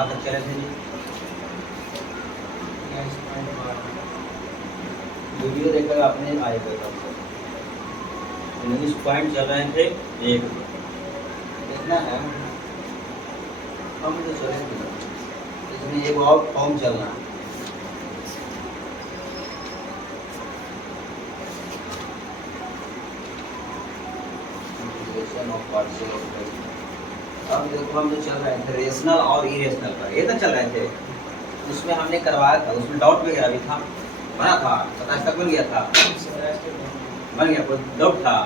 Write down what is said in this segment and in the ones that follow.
कहाँ तक चले थे जी? वीडियो देखकर आपने आएगा तब 19 पॉइंट चल रहे थे एक देखना है हम तो चले थे इसमें एक और फॉर्म चलना है। अब देखो हम जो चल रहे थे रेशनल और इरेशनल पर ये तो चल रहे थे उसमें हमने करवाया था उसमें डाउट वगैरह भी था बना था 27 तक बन गया था बन गया कोई डाउट था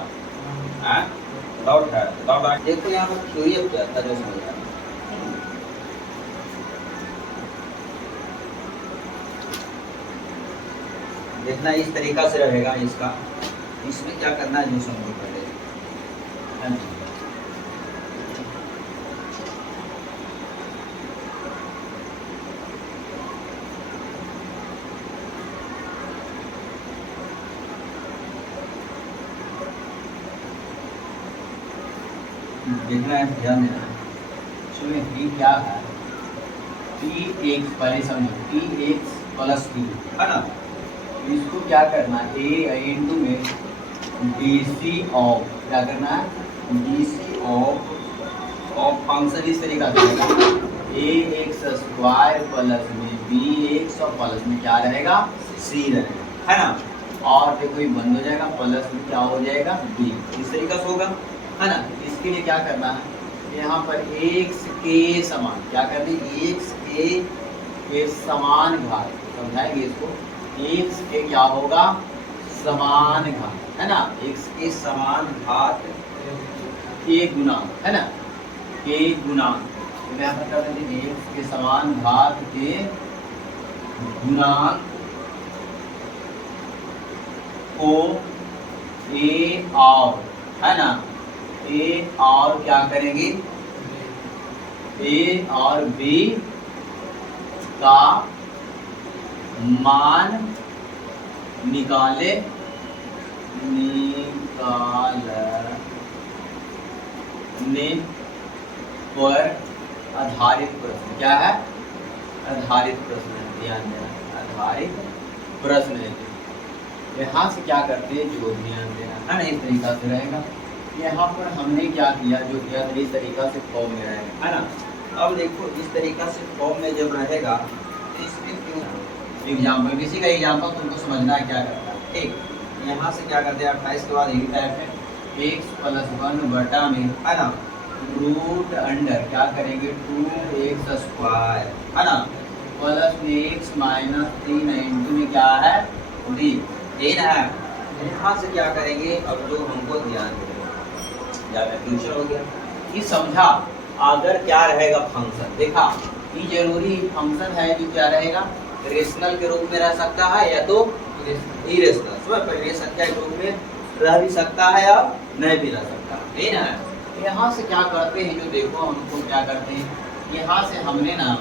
डाउट है डाउट देखो यहाँ पर थ्योरी अब क्या था जो समझ आया देखना इस तरीका से रहेगा इसका इसमें क्या करना है जो समझो पहले देखना है ध्यान देना है सुनिए टी क्या है टी एक्स पहले समझो टी एक्स प्लस टी है ना इसको क्या करना है ए इंटू में डी सी ऑफ क्या करना है डी सी ऑफ फंक्शन इस तरीका से ए एक्स स्क्वायर प्लस में बी एक्स और प्लस में क्या रहेगा सी रहेगा है ना और देखो ये बंद हो जाएगा प्लस में क्या हो जाएगा बी इस तरीका से होगा है ना इसके लिए क्या करना है यहाँ पर एक्स के समान क्या करना है एक्स के समान घात समझाएंगे इसको एक्स के क्या होगा समान घात है ना एक्स के समान घात के गुणांक है ना के गुणांक यहाँ पर कर देंगे एक्स के समान घात के गुणांक को ए और है ना ए और क्या करेंगे ए और बी का मान निकालने पर आधारित प्रश्न क्या है आधारित प्रश्न है ध्यान देना आधारित प्रश्न है यहाँ से क्या करते हैं जो ध्यान देना है ना इस तरीका से रहेगा यहाँ पर हमने क्या किया जो किया इस तरीका से फॉर्म में रहेगा है ना अब देखो इस तरीका से फॉर्म में जब रहेगा तो इसमें क्यों एग्जाम्पल किसी का एग्जाम्पल तुमको समझना है क्या करता है ठीक यहाँ से क्या करते हैं 28 के बाद यही टाइप है एक्स प्लस 1 बटा में है ना रूट अंडर क्या करेंगे 2x स्क्वायर है ना प्लस में x माइनस 3 इंटू में क्या है डी है यहाँ से क्या करेंगे अब जो हमको ध्यान देना फ्यूचर हो गया ये समझा अगर क्या रहेगा फंक्शन देखा ये जरूरी फंक्शन है जो क्या रहेगा रेशनल के रूप में रह सकता है या तो इरेशनल समझ संख्या के रूप में रह भी सकता है या नहीं भी रह सकता है ना यहाँ से क्या करते हैं जो देखो हमको क्या करते हैं यहाँ से हमने ना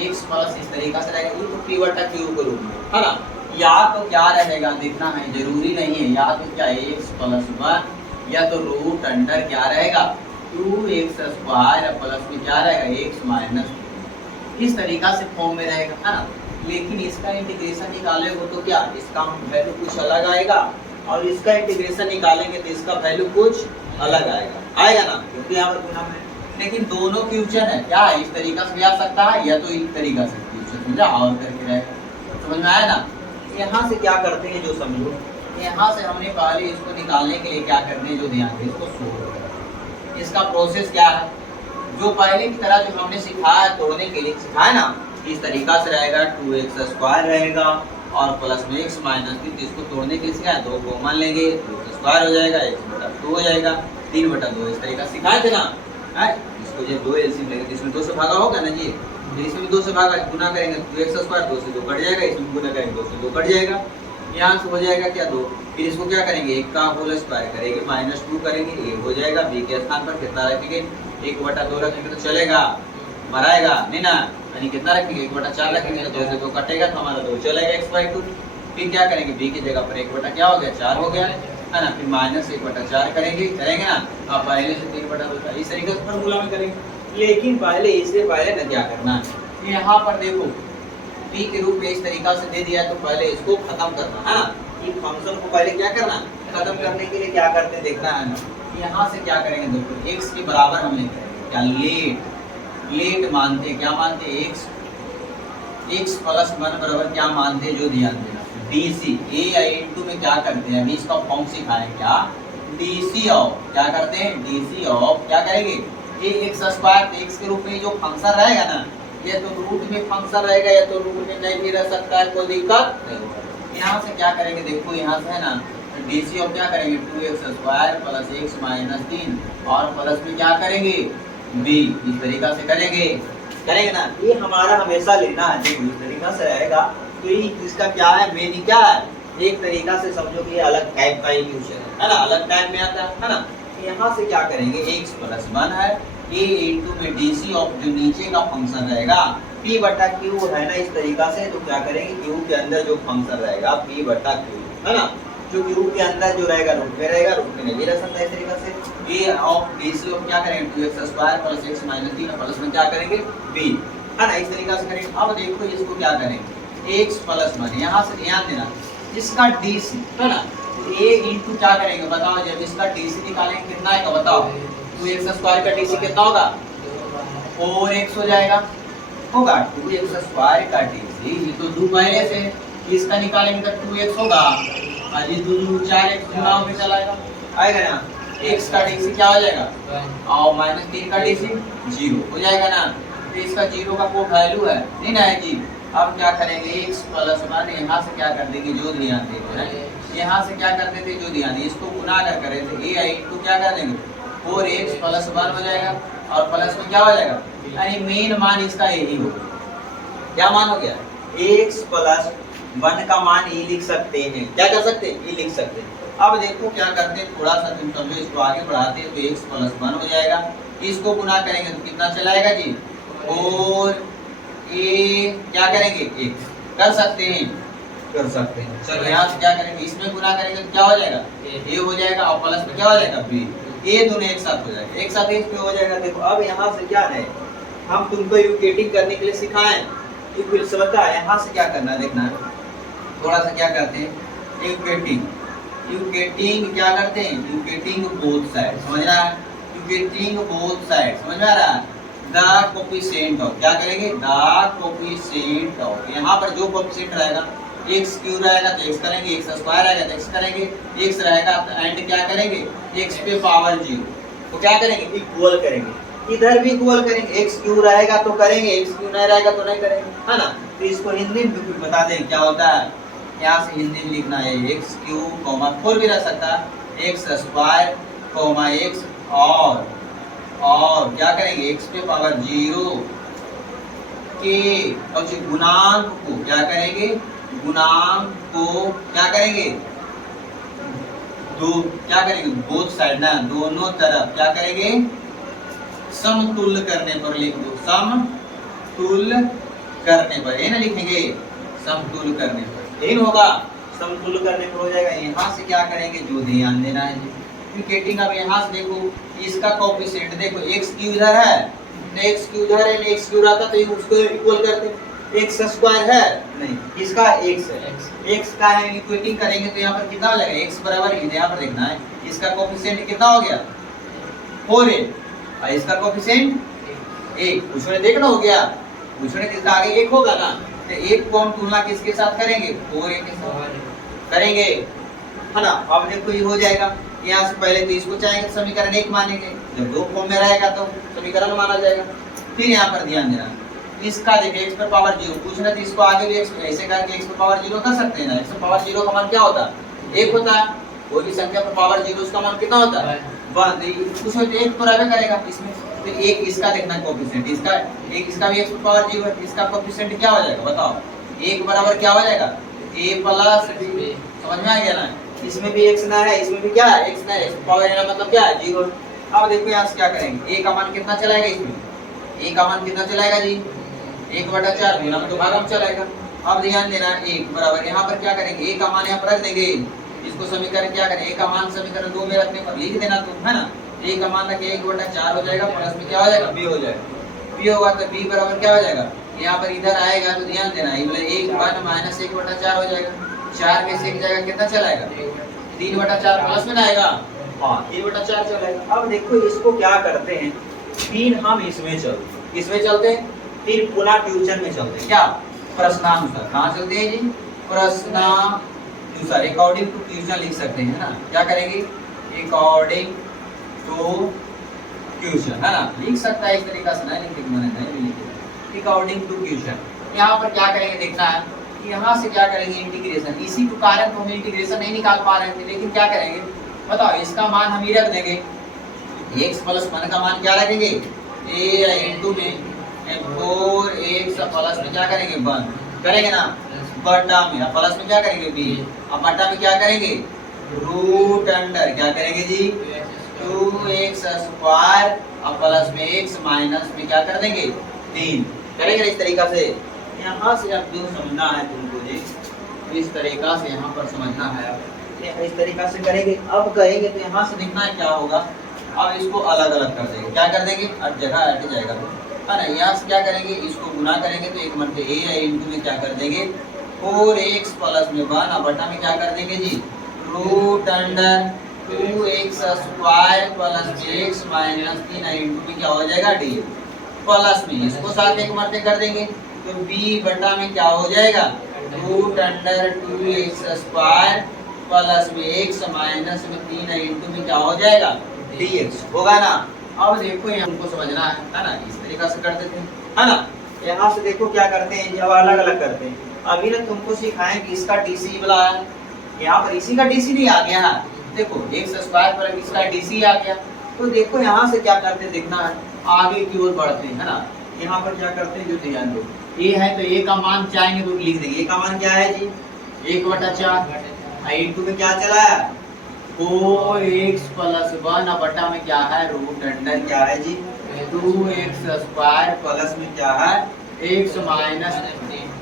x प्लस इस तरीका से रहेगा ये तो p बटा q के रूप में है ना या तो क्या रहेगा देखना है जरूरी नहीं है या तो क्या x प्लस 1 या तो रूट अंडर क्या रहेगा 2x स्क्वायर प्लस में क्या रहेगा x माइनस इस तरीका से फॉर्म में रहेगा है ना लेकिन इसका इंटीग्रेशन निकालेंगे तो क्या इसका वैल्यू कुछ अलग आएगा और इसका इंटीग्रेशन निकालेंगे तो इसका वैल्यू कुछ अलग आएगा ना क्योंकि यहाँ पर गुना है लेकिन दोनों फ्यूचर है क्या इस तरीका से भी आ सकता है या तो इस तरीका से फ्यूचर समझा और करके रहेगा समझ में आया ना यहाँ से क्या करते हैं जो समझो यहाँ से हमने पहले इसको निकालने के लिए क्या करते हैं जो ध्यान दें इसको सोल्व इसका प्रोसेस क्या है जो पहले की तरह जो हमने सिखाया तोड़ने के लिए सिखाया ना इस तरीका से रहेगा 2x स्क्वायर रहेगा और प्लस में x माइनस 3 इसको तोड़ने के लिए सिखाया 2 कॉमन लेंगे 2 स्क्वायर हो जाएगा x बटा 2 हो जाएगा 3 बटा 2 इस तरीका सिखाए थे ना है इसको जब 2 एलसीएम लेंगे तो इसमें 2 से भागा होगा ना जी इसमें 2 से भागा गुना करेंगे 2x स्क्वायर 2 से 2 कट जाएगा इसमें गुना करेंगे 2 से 2 कट जाएगा यहाँ से हो जाएगा क्या 2 फिर इसको क्या करेंगे 1 का होल स्क्वायर करेंगे -2 करेंगे ये हो जाएगा b के स्थान पर कितना रखेंगे 1 बटा 2 रखेंगे तो चलेगा मराएगा नहीं ना यानी कितना रखेंगे 1 बटा 4 रखेंगे तो 2 से 2 कटेगा तो हमारा 2 चलेगा x/2 फिर क्या करेंगे b की जगह पर 1 बटा क्या हो गया 4 हो गया है ना फिर -1 बटा 4 करेंगे ना अब पहले से 3 बटा 2 इस तरीके से फॉर्मूला में करेंगे लेकिन पहले इससे पहले ना क्या करना है यहाँ पर देखो p के रूप में इस तरीका से दे दिया है, तो पहले इसको खत्म करना है ना। ये फंक्शन को पहले क्या करना, खत्म करने के लिए क्या करते हैं देखना है ना। यहाँ से क्या करेंगे देखो, x के बराबर हम लिख रहे हैं क्या, लेट मानते हैं, क्या मानते हैं, x प्लस 1 बराबर क्या मानते हैं, जो ध्यान देना DC a या इनटू में क्या करते हैं, अभी इसका फॉर्म सिखाएं क्या, DC ऑफ क्या करते हैं, DC ऑफ क्या करेंगे ax स्क्वायर, x के रूप में जो फंक्शन रहेगा ना, या तो रूट में फंक्शन रहेगा या तो रूट में नहीं भी रह सकता है, कोई दिक्कत नहीं होगा। यहाँ से क्या करेंगे देखो, यहाँ से है ना DC ऑफ क्या करेंगे 2x square plus x minus 3 और प्लस में क्या करेंगे b, इस तरीका से करेंगे ना। ये हमारा हमेशा लेना है, देखो इस तरीका से रहेगा तो ये इसका क्या है, मेन क्या है, एक तरीका से समझो कि ये अलग टाइप का इक्वेशन है ना, अलग टाइप में आता है ना। यहाँ से क्या करेंगे x प्लस 1 है a इंटू में DC ऑफ जो नीचे का फंक्शन रहेगा p बटा q है ना, इस तरीका से तो क्या करेंगे q के अंदर जो फंक्शन रहेगा p बटा q है ना, जो q के अंदर जो रहेगा रूट में रहेगा, रूट में नहीं रह सकता, इस तरीका से a ऑफ DC ऑफ क्या करेंगे 2x square plus x minus 3 plus में क्या करेंगे b है ना, इस तरीका से करेंगे। अब देखो इसको क्या करेंगे x प्लस 1, यहाँ से ध्यान देना इसका DC है ना, a इंटू क्या करेंगे बताओ, जब इसका DC निकालेंगे कितना आएगा बताओ, 2x स्क्वायर का DC कितना होगा 4x हो जाएगा, होगा 2x स्क्वायर का DC, ये तो 2 पहले से, इसका निकालेंगे तो 2x होगा और ये 2 4x गुणाओं में चला आएगा ना, x का DC क्या हो जाएगा और माइनस 3 का DC 0 हो जाएगा ना, तो इसका 0 का कोई वैल्यू है नहीं ना है जी। अब क्या करेंगे x प्लस 1, यहाँ से क्या कर देंगे जो ध्यान देते हैं, यहाँ से क्या कर देते जो ध्यान, इसको गुना कर करे थे a इंटू क्या कर देंगे 4x प्लस 1 हो जाएगा और प्लस में क्या हो जाएगा, यानी मेन मान इसका यही होगा, क्या मान हो गया x प्लस 1 का मान e लिख सकते हैं, क्या कर सकते हैं e लिख सकते हैं। अब देखो क्या करते हैं, थोड़ा सा तुम समझो, इसको आगे बढ़ाते हैं तो x प्लस 1 हो जाएगा, इसको गुना करेंगे तो कितना चलाएगा जी, और a क्या करेंगे x कर सकते हैं, चलो यहाँ से क्या करेंगे, इसमें गुना करेंगे तो क्या हो जाएगा a हो जाएगा और प्लस में क्या हो जाएगा b, ये दोनों एक साथ हो जाएगा, एक साथ इसमें हो जाएगा। देखो अब यहाँ से क्या है, हम तुमको यूकेटिंग करने के लिए सिखाएं, ये फिर से बता, यहाँ से क्या करना है देखना, थोड़ा सा क्या करते हैं यूकेटिंग क्या करते हैं, यूकेटिंग बोथ साइड, समझ रहा है, यूकेटिंग बोथ साइड समझ में आ रहा है, द कोफिशिएंट ऑफ क्या करेंगे, द कोफिशिएंट ऑफ, यहाँ पर जो कोफिशिएंट रहेगा x क्यू रहेगा तो x करेंगे, x स्क्वायर रहेगा तो x करेंगे, x रहेगा तो एंड क्या करेंगे x पे पावर 0, तो क्या करेंगे इक्वल करेंगे, इधर भी इक्वल करेंगे, x क्यू रहेगा तो करेंगे, x क्यू नहीं रहेगा तो नहीं करेंगे, है ना। तो इसको हिंदी में भी बता दें क्या होता है, यहाँ से हिंदी में लिखना है x क्यू कॉमा 4 भी रह सकता है, x स्क्वायर कॉमा x और क्या करेंगे x पे पावर 0 के, और जो गुणांक को क्या करेंगे, गुणांक को क्या करेंगे दो, क्या करेंगे बोथ साइड ना, दोनों तरफ क्या करेंगे समतुल्य करने पर लिख दो, समतुल्य करने पर, ये ना लिखेंगे समतुल्य करने पर, यही होगा समतुल्य करने पर हो जाएगा। यहाँ से क्या करेंगे जो ध्यान देना है यूकेटिंग, अब यहाँ से देखो इसका कोफिशिएंट देखो x क्यू इधर है, x क्यू इधर है, x क्यू रहता तो उसको इक्वल करते, x स्क्वायर है नहीं, इसका x है, x का है इक्वेटिंग करेंगे तो यहाँ पर कितना हो जाएगा x बराबर, यहाँ पर देखना है इसका कोफिशिएंट कितना हो गया 4a और इसका कोफिशिएंट 1, उसमें देखना हो गया, उसमें किसका आगे 1 होगा ना, तो 1 को हम तुलना किसके साथ करेंगे 4a के साथ करेंगे, है ना। अब देखो ये हो जाएगा, यहाँ से पहले तो इसको चाहेंगे समीकरण 1 मानेंगे, जब 2 फॉर्म में रहेगा तो समीकरण माना जाएगा। फिर यहाँ पर ध्यान देना इसका देखिए x पर पावर 0 पूछना, तो इसको आगे भी x ऐसे करके x पर पावर 0 कर सकते हैं ना, x पर पावर 0 का मान क्या होता है 1 होता है, कोई भी संख्या पर पावर 0 उसका मान कितना होता है 1, उसमें तो 1 तो रहबे करेगा इसमें, तो 1 इसका देखना कोफिशिएंट, इसका 1 इसका भी x पर पावर 0 है, इसका कोफिशिएंट क्या हो जाएगा बताओ, 1 बराबर क्या हो जाएगा a प्लस b, समझ में आ गया ना, इसमें भी x ना है, इसमें भी क्या है x ना है, x पावर लेना मतलब क्या है 0। अब देखो यहाँ से क्या करेंगे, a का मान कितना चलाएगा, इसमें a का मान कितना चलाएगा जी 1/4 गुना तो भागम चलाएगा। अब ध्यान देना 1 बराबर यहाँ पर क्या करेंगे, a का मान यहाँ पर रख देंगे, इसको समीकरण क्या करें, a का मान समीकरण 2 में रखने पर लिख देना तुम, है ना, a का मान रखे 1/4 हो जाएगा, प्लस में क्या हो जाएगा b हो जाएगा, b होगा तो b बराबर क्या हो जाएगा यहाँ पर इधर आएगा तो ध्यान देना, एक 1 माइनस 1/4 हो जाएगा। 4 में से एक जगह कितना चलाएगा? 3/4 प्लस में ना आएगा, हाँ 3/4 चलेगा। अब देखो इसको क्या करते हैं, फिर हम इसमें चलते हैं, फिर पुनः ट्यूशन में चलते हैं। क्या? प्रश्नानुसार। कहाँ चलते हैं जी? प्रश्नानुसार, अकॉर्डिंग टू ट्यूशन लिख सकते हैं ना। क्या करेंगे? अकॉर्डिंग टू ट्यूशन, है ना, लिख सकता है इस तरीका से, नहीं लिख मैंने नहीं लिखा। अकॉर्डिंग टू ट्यूशन यहाँ पर क्या करेंगे देखना है, यहाँ से क्या करेंगे इंटीग्रेशन। इसी के कारण तो हम इंटीग्रेशन नहीं निकाल पा रहे थे, लेकिन क्या करेंगे बताओ, इसका मान हम ही रख देंगे, x प्लस 1 का मान क्या रखेंगे a इंटू में 4x प्लस में क्या करेंगे 1 करेंगे ना, बटा में प्लस में क्या करेंगे b, अब बटा में क्या करेंगे रूट अंडर क्या करेंगे जी 2x स्क्वायर और प्लस में x माइनस में क्या कर देंगे 3 करेंगे इस तरीका से। यहाँ से अब जो समझना है तुमको जी, इस तरीका से यहाँ पर समझना है, इस तरीका से करेंगे। अब करेंगे तो यहाँ से देखना है क्या होगा, अब इसको अलग अलग कर देंगे। क्या कर देंगे, अब जगह हट जाएगा है ना, यहाँ से क्या करेंगे इसको गुना करेंगे तो एक मरते a इंटू में क्या कर देंगे 4x प्लस में 1 और बटा में क्या कर देंगे जी root under 2x square plus x minus 3 into में क्या हो जाएगा d प्लस में इसको साथ एक मरते कर देंगे तो b बटा में क्या हो जाएगा root under 2x square plus में x माइनस में 3 इंटू में क्या हो जाएगा dx होगा ना। अब देखो ये हमको समझना है ना, इस तरीका से कर देते हैं है ना। यहाँ से देखो क्या करते हैं, जब अलग अलग करते हैं। अभी ना तुमको सिखाएं कि इसका डीसी वाला है, यहाँ पर इसी का डीसी नहीं आ गया ना, देखो x स्क्वायर पर इसका डीसी आ गया। तो देखो यहाँ से क्या करते हैं देखना है, आगे की ओर बढ़ते हैं है ना। यहाँ पर क्या करते हैं जो ध्यान दो, a है तो a का मान चाहेंगे तो लिख देंगे, a का मान क्या है जी 1/4 इंटू में क्या चला है 4x प्लस 1 बटा में क्या है रूट अंडर क्या है जी 2x स्क्वायर प्लस में क्या है x माइनस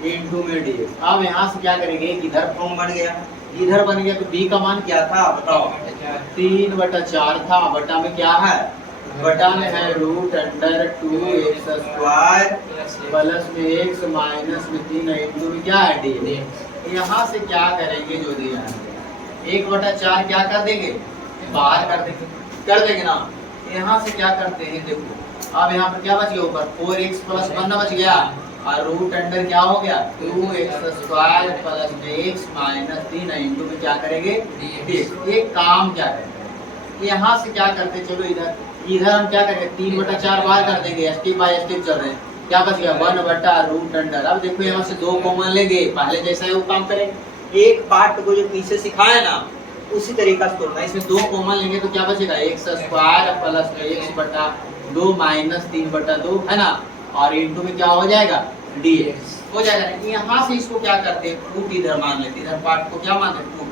इंटू में dx। अब यहाँ से क्या करेंगे, इधर फॉर्म बन गया, इधर बन गया तो b का मान क्या था बताओ 3/4 था, बटा में क्या है बटा में है root under 2x square plus में x माइनस में 3 इंटू में क्या है dx। यहाँ से क्या करेंगे जो दिया है 1/4 क्या कर देंगे बाहर कर देंगे ना। यहाँ से क्या करते हैं देखो, अब यहाँ पर क्या बच गया ऊपर 4x प्लस 1 बच गया और रूट अंडर क्या हो गया 2x स्क्वायर प्लस में x माइनस 3 इंटू में क्या करेंगे dx। ये काम क्या करेंगे, यहाँ से क्या करते चलो इधर हम क्या करेंगे 3/4 बाहर कर देंगे, स्टेप बाय स्टेप चल रहे हैं। क्या बच गया 1/रूट अंडर। अब देखो यहाँ से 2 कॉमन लेंगे, पहले जैसा है वो काम करेंगे, एक पार्ट को जो पीछे सिखाया ना उसी तरीका से तोड़ना। इसमें 2 कॉमन लेंगे तो क्या बचेगा x स्क्वायर प्लस में x बटा 2 माइनस 3/2 है ना, और इंटू में क्या हो जाएगा dx हो जाएगा। यहाँ से इसको क्या करते हैं रूट इधर मान लेते, इधर पार्ट को क्या मानते हैं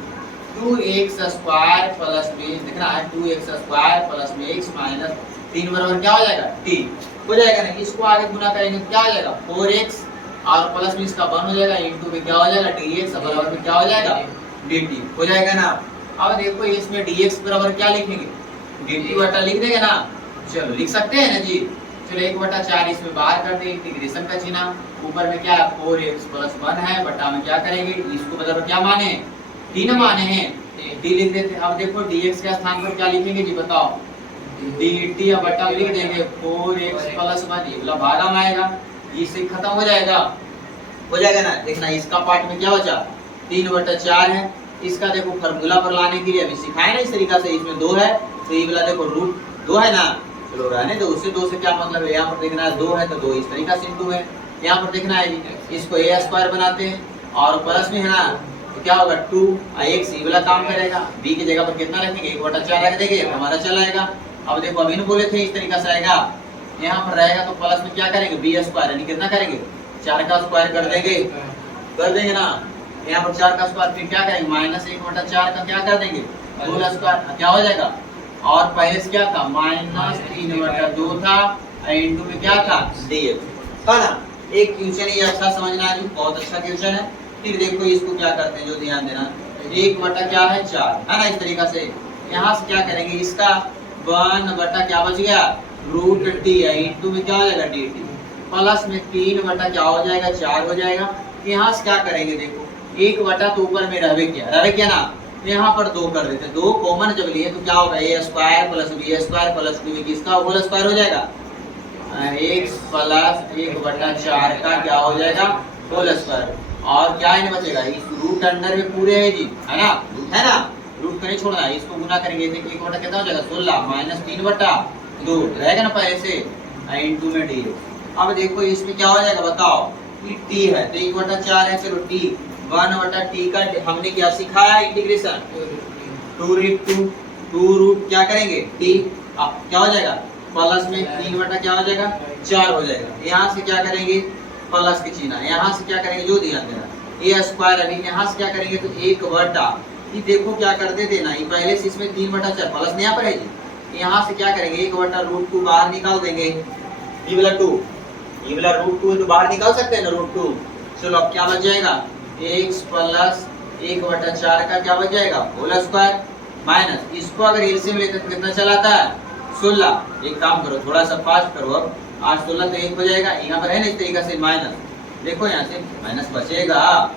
2x स्क्वायर प्लस में देखना है 2x स्क्वायर प्लस में x माइनस 3 बराबर क्या हो जाएगा t हो जाएगा ना। इसको आगे गुना करेंगे तो क्या हो जाएगा 4x और प्लस में इसका 1 हो जाएगा इंटू में क्या हो जाएगा dx बराबर में क्या हो जाएगा dt हो जाएगा ना। अब देखो इसमें dx बराबर क्या लिखेंगे dt बटा लिख देंगे ना, चलो लिख सकते हैं ना जी। चलो 1/4 इसमें बाहर कर देंगे, इंटीग्रेशन का चिन्ह ऊपर में क्या 4x प्लस 1 है बटा में क्या करेंगे इसको बराबर क्या माने 3 माने हैं d लिख देते हैं। अब देखो dx के स्थान पर क्या लिखेंगे जी बताओ dt बटा लिख देंगे 4x प्लस 1 ये वाला भागा में आएगा, इससे खत्म हो जाएगा ना। देखना इसका पार्ट में क्या बचा 3/4 है, इसका देखो फार्मूला पर लाने के लिए अभी सिखाए ना इस तरीका से, इसमें 2 है तो ये वाला देखो रूट 2 है ना, चलो रहने दो, उससे 2 से क्या मतलब है, यहाँ पर देखना है 2 है तो 2 इस तरीका से इंटू है, यहाँ पर देखना है इसको a स्क्वायर बनाते हैं और प्लस में है ना तो क्या होगा 2 x ये वाला काम करेगा, b की जगह पर कितना रखेंगे 1/4 रख देंगे हमारा चल आएगा। अब देखो अभी बोले थे इस तरीका से आएगा, यहाँ पर रहेगा तो प्लस में क्या करेंगे b स्क्वायर यानी कितना करेंगे 4 का स्क्वायर कर देंगे ना। यहाँ पर 4 का स्क्वायर फिर क्या करेंगे माइनस 1/4 का क्या कर देंगे 2 का स्क्वायर क्या हो जाएगा, और पहले से क्या था माइनस 3/2 था इंटू में क्या था dx था ना। एक क्वेश्चन ये अच्छा समझना है, बहुत अच्छा क्वेश्चन है। फिर देखो इसको क्या करते हैं जो ध्यान देना 1 क्या है 4 है ना, इस तरीका से यहाँ से क्या करेंगे इसका 1 क्या बच गया रूट t है इंटू में क्या हो जाएगा dt प्लस में 3 बटा क्या हो जाएगा 4 हो जाएगा। यहाँ से क्या करेंगे देखो 1 बटा तो ऊपर में रहे क्या ना, यहाँ पर 2 कर देते, 2 कॉमन जब लिए तो क्या होगा a square plus b square plus 2 किसका होल स्क्वायर हो जाएगा, x प्लस 1 बटा 4 का क्या हो जाएगा होल स्क्वायर। और क्या इन्हें बचेगा, इस रूट अंडर में पूरे है जी, है ना, रूट नहीं छोड़ना है, इसको गुना करेंगे तो 1 बटा कितना हो जाएगा 16 माइनस 3 बटा 2 रहेगा ना पहले से इनटू में डी। अब देखो इसमें क्या हो जाएगा बताओ, टी है तो 1 बटा 4 है, चलो टी 1 बटा टी का हमने क्या सिखाया इंटीग्रेशन 2 रूट क्या करेंगे टी, अब क्या हो जाएगा प्लस में 3 बटा क्या हो जाएगा 4 हो जाएगा। यहाँ से क्या करेंगे प्लस के चिन्ह, यहाँ से क्या करेंगे जो ध्यान देना ए स्क्वायर, अभी यहाँ से क्या करेंगे तो 1 बटा, ये देखो क्या करते थे ना, ये पहले से इसमें 3 बटा 4 प्लस नहीं यहाँ पर है जी, यहाँ से क्या करेंगे 1 बटा रूट 2 बाहर निकाल देंगे, ये वाला 2 रूट 2 तो बाहर निकाल सकते हैं ना रूट 2। चलो अब क्या बच जाएगा x प्लस 1 बटा 4 का क्या बच जाएगा होल स्क्वायर माइनस, इसको अगर एलसीएम लेते तो कितना चलाता है 16। एक काम करो थोड़ा सा फास्ट करो, अब 8 16 तो 1 हो जाएगा, यहाँ पर है ना इस तरीके से माइनस, देखो यहाँ से माइनस बचेगा,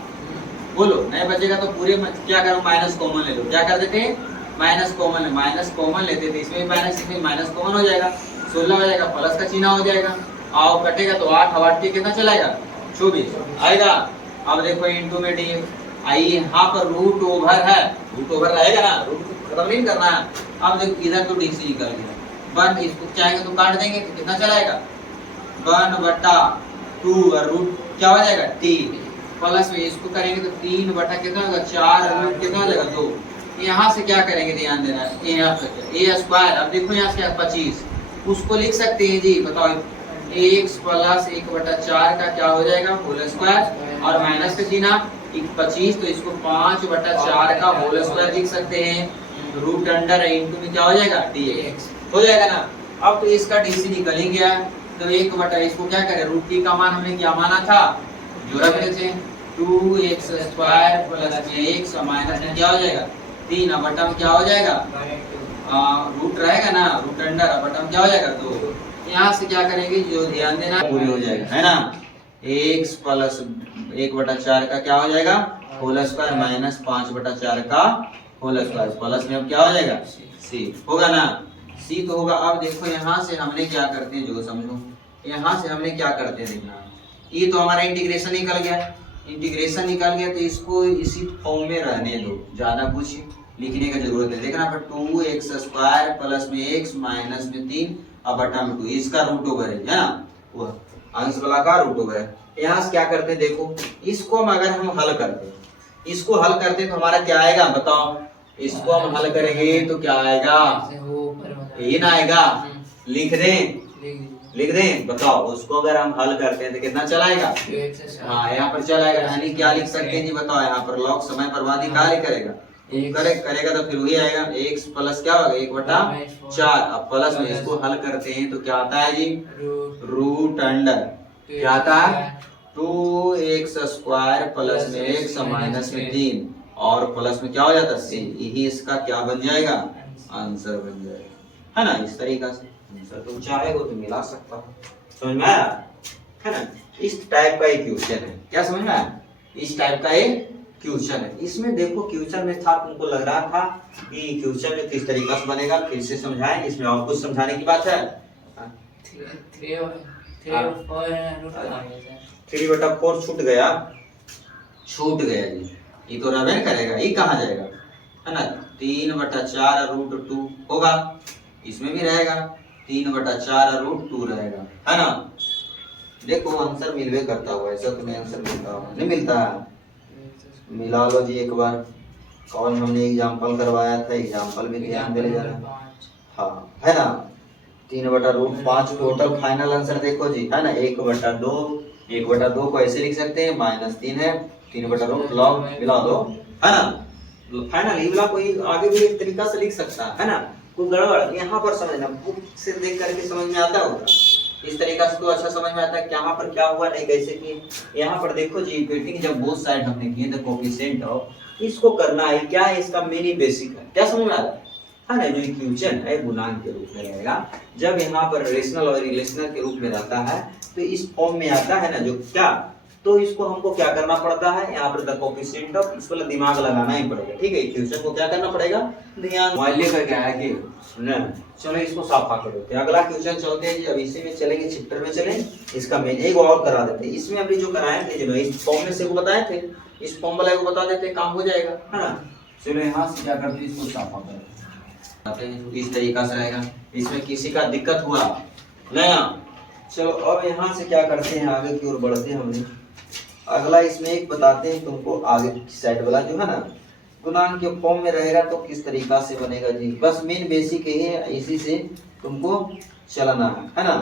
बोलो नहीं बचेगा तो पूरे क्या करो माइनस कॉमन ले लो, क्या कर देते हैं माइनस कॉमन लेते थे, इसमें माइनस इसमें माइनस कॉमन हो जाएगा 16 हो जाएगा, प्लस का चिन्ह हो जाएगा, आओ कटेगा तो 8 8 के कितना चलाएगा 24 आएगा। अब देखो इनटू में डी, आई यहाँ पर रूट ओवर है, रूट ओवर रहेगा ना, रूट खत्म नहीं करना है। अब देखो इधर तो डी से निकल गया 1, इसको चाहेंगे तो काट देंगे तो कितना चलाएगा 1 बटा 2 और रूट क्या हो जाएगा टी, प्लस में इसको करेंगे तो 3 बटा कितना होगा 4 रूट कितना हो जाएगा 2। यहाँ से क्या करेंगे ध्यान देना ए स्क्वायर, अब देखो यहाँ से क्या 25, उसको लिख सकते हैं जी बताओ x प्लस 1 बटा 4 का क्या हो जाएगा होल स्क्वायर और माइनस का चिन्ह 25, तो इसको 5 बटा 4 का होल स्क्वायर लिख सकते हैं, रूट अंडर इनटू में क्या हो जाएगा dx हो जाएगा ना। अब तो इसका डीसी निकल ही गया, तो 1 बटा इसको क्या करें रूट टी का मान हमने क्या माना था जोड़ा में से 2x square plus x minus में क्या हो जाएगा 3, अब बटा में क्या हो जाएगा रूट रहेगा ना, रूट अंडर बटा में क्या हो जाएगा 2। यहाँ से क्या करेंगे जो ध्यान देना पूरी हो जाएगा, है ना, x प्लस 1 बटा 4 का क्या हो जाएगा होल स्क्वायर माइनस 5 बटा 4 का होल स्क्वायर, प्लस में अब क्या हो जाएगा c होगा ना, c तो होगा। अब देखो यहाँ से हमने क्या करते हैं जो समझो, यहाँ से हमने क्या करते हैं देखना, ये तो हमारा इंटीग्रेशन निकल गया तो इसको इसी फॉर्म में रहने दो, ज्यादा कुछ लिखने का जरूरत है। देखना पर 2x स्क्वायर प्लस में x माइनस में 3 अब बटा में 2, इसका रूट ओवर है ना, वो अंश वाला का रूट ओवर है। यहाँ से क्या करते हैं देखो, इसको हम अगर हम हल करते हैं, इसको हल करते तो हमारा क्या आएगा बताओ, इसको हम हल करेंगे तो क्या आएगा ये ना आएगा, लिख दें बताओ, उसको अगर हम हल करते हैं तो कितना चलाएगा हाँ यहाँ पर चलाएगा, यानी क्या लिख सकते हैं जी बताओ, यहाँ पर लॉग समय बर्बादी क्या करेगा करेगा तो फिर वही आएगा x प्लस क्या होगा 1 बटा 4, अब प्लस में इसको हल करते हैं तो क्या आता है जी रूट अंडर क्या आता है 2x स्क्वायर प्लस में x माइनस में 3 और प्लस में क्या हो जाता है यही इसका क्या बन जाएगा आंसर बन जाएगा, है ना। इस तरीका से आंसर तुम चाहे तो मिला सकता हो, समझ में आया, है ना। इस टाइप का एक क्वेश्चन है, क्या समझ में आया, इस टाइप का एक क्वेश्चन है। इसमें देखो क्वेश्चन में था तुमको लग रहा था कि क्वेश्चन में किस तरीका से बनेगा, फिर से समझाएं, इसमें और कुछ समझाने की बात है 3/4 छूट गया जी, ये तो रहे करेगा, ये कहाँ जाएगा, है ना। 3/4 रूट 2 होगा, इसमें भी रहेगा 3/4 रूट 2 रहेगा, है ना। देखो आंसर मिलवे करता हुआ, ऐसा तुम्हें आंसर मिलता हुआ नहीं मिलता है, मिला लो जी एक बार। कौन हमने एग्जांपल करवाया था, एग्जांपल भी ध्यान दे जाना, हाँ है ना। 3/5 टोटल फाइनल आंसर देखो जी, है ना। 1/2 को ऐसे लिख सकते हैं -3 है, 3/2 लॉग मिला दो, है ना। फाइनल ये वाला कोई आगे भी एक तरीका से लिख सकता है ना, कोई गड़बड़ यहाँ पर समझना, बुक से देख करके समझ में आता होगा, इस तरीका से तो अच्छा समझ में आता है कि यहाँ पर क्या हुआ नहीं कैसे की। यहाँ पर देखो जी इक्वेटिंग जब बोथ साइड हमने किए थे कोएफिशिएंट ऑफ, इसको करना है क्या है, इसका मेनी बेसिक है, क्या समझ में आ रहा है ना। जो इक्वेशन है गुणांक के रूप में रहेगा, जब यहाँ पर रेशनल और इरेशनल के रूप में रहता है तो इस फॉर्म में आता है ना जो क्या, तो इसको हमको क्या करना पड़ता है, यहाँ पर द कोफिशिएंट ऑफ, इस वाला दिमाग लगाना ही पड़ेगा, ठीक है। क्वेश्चन को क्या करना पड़ेगा, ध्यान मोबाइल लेकर क्या है कि ना, चलो इसको साफा करो। तो अगला क्वेश्चन चलते हैं जी, अब इसी में चलेंगे, चैप्टर में चलें। इसका मेन एक और करा देते हैं, इसमें अभी जो कराए थे जो इस फॉर्म में से वो बताए थे, इस फॉर्म वाला को बता देते, काम हो जाएगा, है ना। चलो यहाँ से क्या करते हैं, इसको साफा करते हैं, इस तरीका से रहेगा, इसमें किसी का दिक्कत हुआ नया। चलो अब यहाँ से क्या करते हैं, आगे की ओर बढ़ते हैं। हमने अगला इसमें एक बताते हैं तुमको, आगे की साइड वाला जो है ना गुणांक के फॉर्म में रहेगा तो किस तरीका से बनेगा जी, बस मेन बेसिक यही है, इसी से तुमको चलना है ना।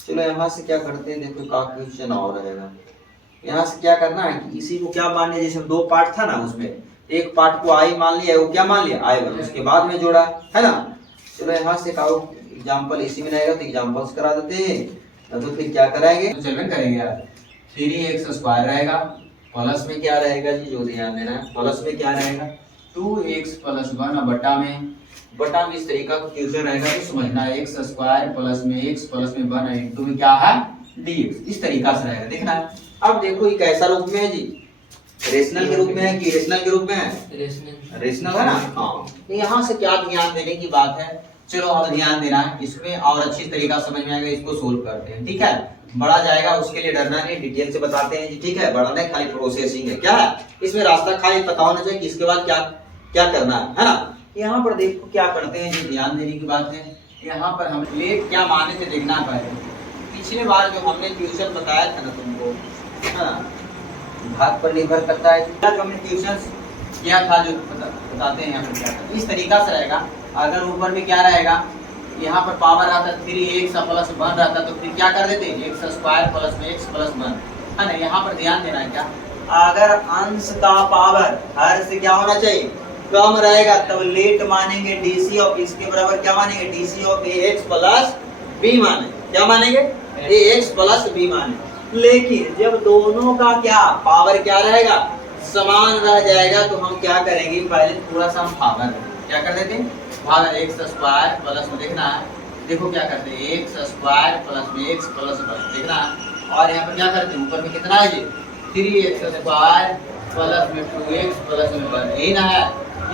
चलो यहाँ से क्या करते हैं, देखो का क्वेश्चन और रहेगा, यहाँ से क्या करना है कि इसी को क्या मान लिया, जैसे दो पार्ट था ना, उसमें एक पार्ट को आई मान लिया, वो क्या मान लिया I1, उसके बाद में जोड़ा, है ना। चलो यहाँ से एग्जाम्पल इसी में रहेगा तो एग्जाम्पल्स करा देते हैं, तो फिर क्या कराएंगे, तो चलवे करेंगे यार। 3x² रहेगा, प्लस में क्या रहेगा जी, जो ध्यान देना है, प्लस में क्या रहेगा 2x + 1, बटा में इस तरीका का क्वेश्चन रहेगा तो समझना है, x² प्लस में x प्लस में 1 इनटू में क्या है dx, इस तरीका से रहेगा, देखना है। अब देखो ये कैसा रूप में है जी, रेशनल के रूप में है कि इरेशनल के रूप में है, रेशनल है ना। हाँ, तो यहाँ से क्या ध्यान देने की बात है, चलो अब ध्यान देना है इसमें और अच्छी तरीका समझ में आएगा, इसको सोल्व करते हैं, ठीक है। बड़ा जाएगा उसके लिए डरना नहीं, डिटेल से बताते हैं जी, ठीक है। बड़ा नहीं, खाली प्रोसेसिंग है, क्या है इसमें रास्ता खाली पता होना चाहिए कि इसके बाद क्या क्या करना है ना। यहाँ पर देखो क्या करते हैं जी, ध्यान देने की बात है। यहाँ पर हम लेट क्या माने थे देखना पड़ेगा, पिछले बार जो हमने क्वेश्चन बताया था ना तुमको, हाँ भाग पर निर्भर करता है, जो हमने क्वेश्चन किया था जो बताते हैं यहाँ पर क्या, इस तरीका से रहेगा। अगर ऊपर में क्या रहेगा, यहाँ पर पावर आता 3x + 1 रहता तो फिर क्या कर देते, x² प्लस में x प्लस 1, है ना। यहाँ पर ध्यान देना है क्या, अगर अंश का पावर हर से क्या होना चाहिए, कम रहेगा, तब लेट मानेंगे DC ऑफ, इसके बराबर क्या मानेंगे, DC of ax plus b माने, क्या मानेंगे ax प्लस b माने। लेकिन जब दोनों का क्या पावर क्या रहेगा, समान रह जाएगा, तो हम क्या करेंगे, पहले थोड़ा सा हम पावर क्या कर देते हैं, भाग x² प्लस में, देखना है, देखो क्या करते हैं, x² प्लस में x प्लस 1, देखना है। और यहाँ पर क्या करते हैं, ऊपर में कितना है जी 3x² प्लस में 2x प्लस में 1, यही ना है।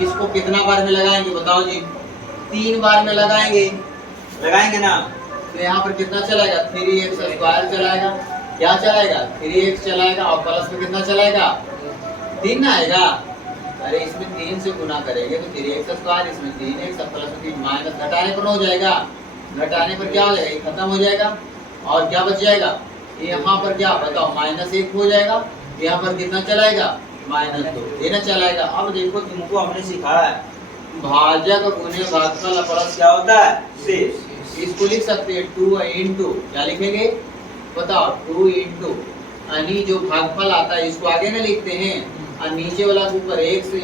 इसको कितना बार में लगाएंगे बताओ जी, 3 बार में लगाएंगे ना। तो यहाँ पर कितना चलाएगा, 3x² चलाएगा, क्या चलाएगा 3x चलाएगा, और प्लस में कितना चलाएगा 3 ना आएगा। अरे इसमें 3 से गुना करेंगे तो 3x², इसमें 3x प्लस में 3 माइनस, घटाने पर हो जाएगा, घटाने पर क्या हो जाएगा, ये खत्म हो जाएगा, और क्या बच जाएगा, यहाँ पर क्या बताओ -1 हो जाएगा, यहाँ पर कितना चलाएगा -2, ये ना चलाएगा। अब देखो तुमको हमने सिखाया है भाजक गुने भागफल प्लस क्या होता है शेष, इसको लिख सकते हैं 2 इंटू, क्या लिखेंगे बताओ, 2 इंटू यानी जो भागफल आता है इसको आगे ना लिखते हैं, और नीचे वाला ऊपर x -